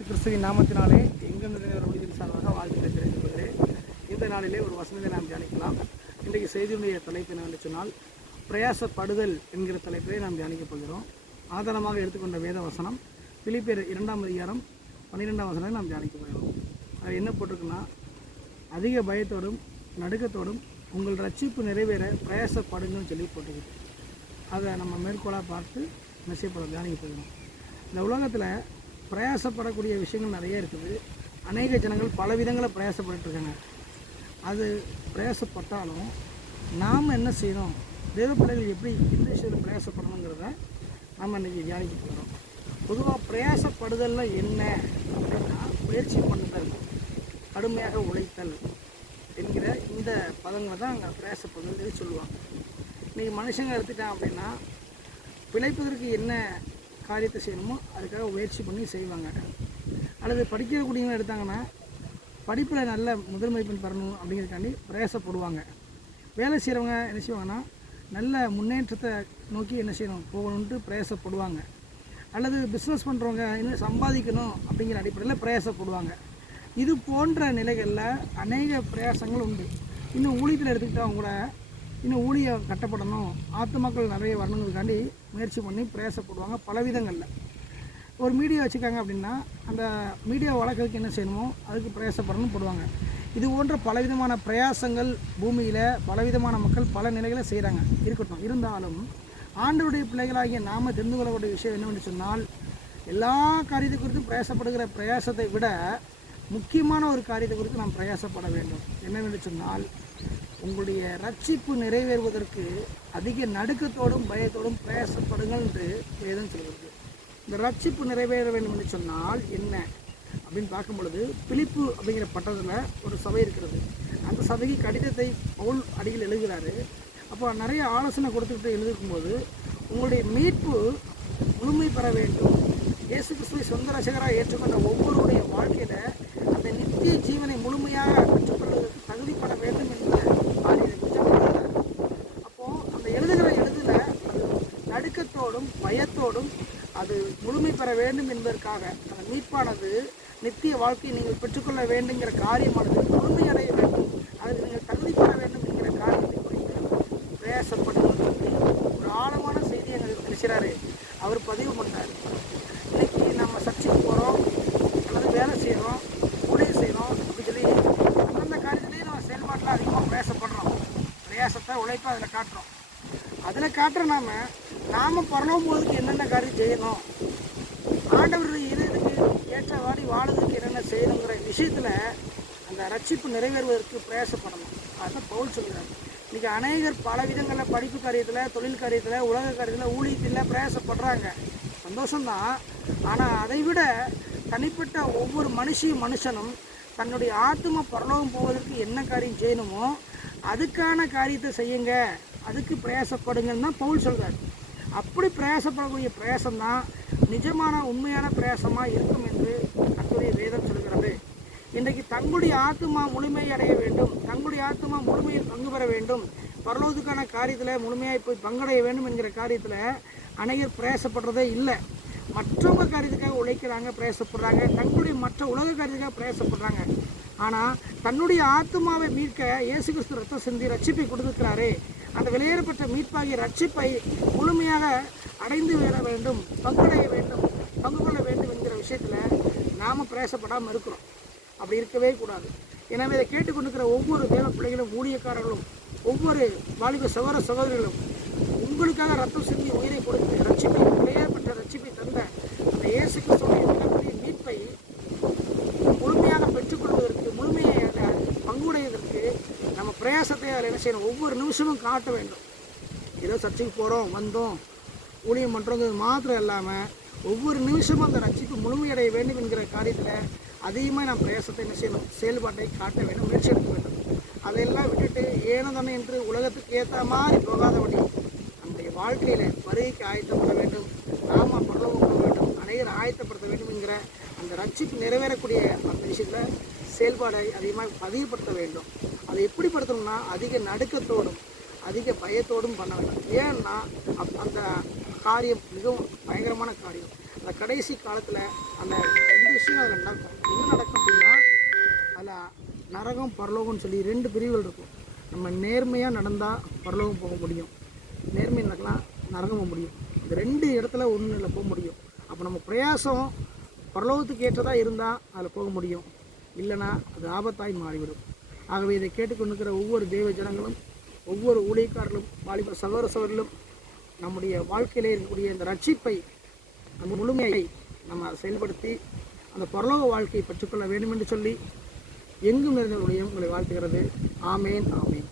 இயேசு கிறிஸ்துவின் நாமத்தினாலே எங்கெந்த ஒளியின் சார்பாக வாழ்த்துக்களை தெரிவித்துக் கொள்கிறேன். இந்த நாளிலே ஒரு வசனத்தை நாம் தியானிக்கலாம். இன்றைக்கு செய்தியுடைய தலைப்பு என்னவென்று சொன்னால், பிரயாசப்படுதல் என்கிற தலைப்பிலே நாம் தியானிக்கப் போகிறோம். ஆதாரமாக எடுத்துக்கொண்ட வேத வசனம் பிலிப்பியர் 2ஆம் அதிகாரம் 12ஆம் வசனத்தை நாம் தியானிக்க போகிறோம். அது என்ன போட்டிருக்குன்னா, அதிக பயத்தோடும் நடுக்கத்தோடும் உங்கள் ரட்சிப்பு நிறைவேற பிரயாசப்படுங்கன்னு சொல்லி போட்டுக்கிட்டு அதை நம்ம மேற்கோளாக பார்த்து மெசேஜ் தியானிக்க போகிறோம். இந்த உலகத்தில் பிரயாசப்படக்கூடிய விஷயங்கள் நிறைய இருக்குது. அநேக ஜனங்கள் பல விதங்களில் பிரயாசப்பட்டுருக்காங்க. அது பிரயாசப்பட்டாலும் நாம் என்ன செய்யணும், தேவ பிள்ளைகள் எப்படி எந்த விஷயத்தில் பிரயாசப்படணுங்கிறத நாம் இன்றைக்கி தியானிக்க போகிறோம். பொதுவாக பிரயாசப்படுதலில் என்ன அப்படின்னா, முயற்சி பண்ணுதல், கடுமையாக உழைத்தல் என்கிற இந்த பதங்களை தான் அங்கே பிரயாசப்படுதல் சொல்லுவாங்க. இன்றைக்கி மனுஷங்க எடுத்துட்டான் அப்படின்னா, பிழைப்பதற்கு என்ன காரியத்தை செய்யணுமோ அதுக்காக முயற்சி பண்ணி செய்வாங்க. அல்லது படிக்கக்கூடியவங்க எடுத்தாங்கன்னா, படிப்பில் நல்ல முதல் மதிப்பெண் பெறணும் அப்படிங்கிறதுக்காண்டி பிரயாசப்படுவாங்க. வேலை செய்கிறவங்க என்ன செய்வாங்கன்னா, நல்ல முன்னேற்றத்தை நோக்கி என்ன செய்யணும் போகணுன்ட்டு பிரயாசப்படுவாங்க. அல்லது பிஸ்னஸ் பண்ணுறவங்க இன்னும் சம்பாதிக்கணும் அப்படிங்கிற அடிப்படையில் பிரயாசப்படுவாங்க. இது போன்ற நிலைகளில் அநேக பிரயாசங்கள் உண்டு. இன்னும் ஊழியத்தில் எடுத்துக்கிட்டவங்க கூட இன்னும் ஊழியம் கட்டப்படணும், ஆத்துமாக்கள் நிறைய வரணுங்கிறதுக்காண்டி முயற்சி பண்ணி பிரயாசப்படுவாங்க பல விதங்களில். ஒரு மீடியா வச்சுருக்காங்க அப்படின்னா, அந்த மீடியா வளர்க்குறதுக்கு என்ன செய்யணுமோ அதுக்கு பிரயாசப்படணும் போடுவாங்க. இது போன்ற பலவிதமான பிரயாசங்கள் பூமியில் பலவிதமான மக்கள் பல நிலைகளை செய்கிறாங்க. இருக்கட்டும், இருந்தாலும் ஆண்டவருடைய பிள்ளைகளாகிய நாம் தெரிந்து கொள்ளக்கூடிய விஷயம் என்னவென்று சொன்னால், எல்லா காரியத்தை குறித்தும் பிரயாசப்படுகிற பிரயாசத்தை விட முக்கியமான ஒரு காரியத்தை குறித்து நாம் பிரயாசப்பட வேண்டும். என்னவென்று சொன்னால், உங்களுடைய ரட்சிப்பு நிறைவேறுவதற்கு அதிக நடுக்கத்தோடும் பயத்தோடும் பிரயாசப்படுங்கள் என்று வேதம் சொல்கிறது. இந்த ரட்சிப்பு நிறைவேற வேண்டும் என்று சொன்னால் என்ன அப்படின்னு பார்க்கும் பொழுது, பிலிப்பு அப்படிங்கிற பட்டணத்தில் ஒரு சபை இருக்கிறது. அந்த சபைக்கு கடிதத்தை பவுல் அடியில் எழுதுகிறாரு. அப்போ நிறைய ஆலோசனை கொடுத்துக்கிட்டு எழுதிருக்கும்போது, உங்களுடைய மீட்பு முழுமை பெற வேண்டும், இயேசு கிறிஸ்துவை சொந்த ரசிகராக ஏற்றுக்கொண்ட ஒவ்வொருடைய வாழ்க்கையில் அந்த நித்திய ஜீவனை முழுமையாக பெற்றுக்கொள்வதற்கு தகுதிப்பட வேண்டும் என்று அப்போது அந்த எழுதுகிற எழுதில் அது நடுக்கத்தோடும் பயத்தோடும் அது முழுமை பெற வேண்டும் என்பதற்காக அந்த மீட்பானது நித்திய வாழ்க்கையை நீங்கள் பெற்றுக்கொள்ள வேண்டுங்கிற காரியமானது முழுமையடைய வேண்டும், அதில் நீங்கள் தகுதிப்பட வேண்டும் என்கிற காரியத்தை குறித்து பிரயாசப்படுவது ஒரு ஆழமான செய்தியை எங்களுக்கு தெரிகிறாரு. அவர் பதிவு பண்ணார். இன்னைக்கு நம்ம சர்ச்சைக்கு போகிறோம், அல்லது வேலை செய்கிறோம், ஊழியம் செய்கிறோம் அப்படின்னு சொல்லி அந்தந்த காரியத்திலேயே நம்ம செயல்பாட்டில் அதிகமாக பிரயாசப்படுறோம். பிரயாசத்தை உழைப்பை அதில் காட்டுறோம். அதில் காட்டுற நாம் பரலோகம் போவதுக்கு என்னென்ன காரியம் செய்யணும், ஆண்டவருடைய இதயத்துக்கு ஏற்றவாடி வாழறதுக்கு என்னென்ன செய்யணுங்கிற விஷயத்தில் அந்த ரட்சிப்பு நிறைவேறுவதற்கு பிரயாசப்படணும். அதுதான் பவுல் சொல்கிறார். இன்றைக்கி அநேகர் பல விதங்களில் படிப்பு காரியத்தில், தொழில் காரியத்தில், உலக காரியத்தில், ஊழியத்தில் பிரயாசப்படுறாங்க. சந்தோஷம்தான். ஆனால் அதை விட தனிப்பட்ட ஒவ்வொரு மனுஷனும் தன்னுடைய ஆத்தும பரலோகம் போவதற்கு என்ன காரியம் செய்யணுமோ அதுக்கான காரியத்தை செய்யுங்க, அதுக்கு பிரயாசப்படுங்கன்னு தான் பவுல் சொல்கிறார். அப்படி பிரயாசப்படக்கூடிய பிரயாசம்தான் நிஜமான உண்மையான பிரயாசமாக இருக்கும் என்று கர்த்தருடைய வேதம் சொல்கிறது. இன்றைக்கு தங்களுடைய ஆத்துமா முழுமை அடைய வேண்டும், தங்களுடைய ஆத்துமா முழுமையில் பங்கு பெற வேண்டும், பரலோகத்துக்கான காரியத்தில் முழுமையாக போய் பங்கடைய வேண்டும் என்கிற காரியத்தில் அநேகர் பிரயாசப்படுறதே இல்லை. மற்றவங்க காரியத்துக்காக உழைக்கிறாங்க, பிரயாசப்படுறாங்க, தங்களுடைய மற்ற உலக காரியத்துக்காக பிரயாசப்படுறாங்க. ஆனால் தன்னுடைய ஆத்துமாவை மீட்க இயேசு கிறிஸ்து ரத்தம் சிந்தி ரட்சிப்பை கொடுத்துருக்கிறாரே, அந்த வெளியேறப்பட்ட மீட்பாகிய ரட்சிப்பை முழுமையாக அடைந்து வர வேண்டும், பங்கடைய வேண்டும், பங்கு கொள்ள வேண்டும் என்கிற விஷயத்தில் நாம் பிரயாசப்படாமல் இருக்கிறோம். அப்படி இருக்கவே கூடாது. எனவே இதை கேட்டுக்கொண்டிருக்கிற ஒவ்வொரு தேவ பிள்ளைகளும், ஊழியக்காரர்களும், ஒவ்வொரு வாலிப சகோதர சகோதரிகளும், உங்களுக்காக ரத்தம் சிந்தி உயிரை கொடுத்து ரட்சிப்பை வெளியேறப்பட்ட ரட்சிப்பை தந்த அந்த இயேசு கிறிஸ்துவின் மிகப்பெரிய மீட்பை முழுமையாக பெற்றுக்கொள்வதற்கு, முழுமையை பங்குடையதற்கு நம்ம பிரயாசத்தை அதில் என்ன செய்யணும், ஒவ்வொரு நிமிஷமும் காட்ட வேண்டும். ஏதோ சர்ச்சைக்கு போகிறோம், வந்தோம், ஊழியம் பண்ணுறோங்கிறது மாத்திரம் இல்லாமல் ஒவ்வொரு நிமிஷமும் அந்த ரட்சிப்பு முழுமையடைய வேண்டும் என்கிற காரியத்தில் அதிகமாக நாம் பிரயாசத்தை என்ன செய்யணும், செயல்பாட்டை காட்ட வேண்டும், முயற்சி எடுக்க வேண்டும். அதையெல்லாம் விட்டுட்டு ஏனோ தானே என்று உலகத்துக்கு ஏற்ற மாதிரி போகாதபடி நம்முடைய வாழ்க்கையில் வருகைக்கு ஆயத்தப்பட வேண்டும், நாம பரலோகம் போக வேண்டும், அனைவரும் ஆயத்தப்படுத்த வேண்டும் என்கிற அந்த ரட்சிப்பு நிறைவேறக்கூடிய அந்த விஷயத்தில் செயல்பாடை அதிகமாக பதிவுபடுத்த வேண்டும். அதை எப்படி படுத்தணும்னா, அதிக நடுக்கத்தோடும் அதிக பயத்தோடும் பண்ண வேண்டும். ஏன்னா அந்த காரியம் மிகவும் பயங்கரமான காரியம். அந்த கடைசி காலத்தில் அந்த 2 விஷயம் அதில் நரகம் பரலோகம்னு சொல்லி 2 பிரிவுகள் இருக்கும். நம்ம நேர்மையாக நடந்தால் பரலோகம் போக முடியும், நேர்மை நடக்கலாம் நரகம் போக முடியும். இந்த 2 இடத்துல ஒன்றில் போக முடியும். அப்போ நம்ம பிரயாசம் பரலோகத்துக்கு ஏற்றதாக இருந்தால் அதில் போக முடியும், இல்லைனா அது ஆபத்தாய் மாறிவிடும். ஆகவே இதை கேட்டுக்கொண்டிருக்கிற ஒவ்வொரு தேவ ஜனங்களும், ஒவ்வொரு ஊழியக்காரர்களும், வாலிப சகோதர சகோதரர்களும் நம்முடைய வாழ்க்கையிலே இருக்கக்கூடிய இந்த ரட்சிப்பை, அந்த முழுமையை நம்ம செயல்படுத்தி அந்த பரலோக வாழ்க்கையை பெற்றுக்கொள்ள வேண்டும் என்று சொல்லி எங்கும் நிறைந்தவருடைய உங்களை வாழ்த்துகிறது. ஆமேன், ஆமேன்.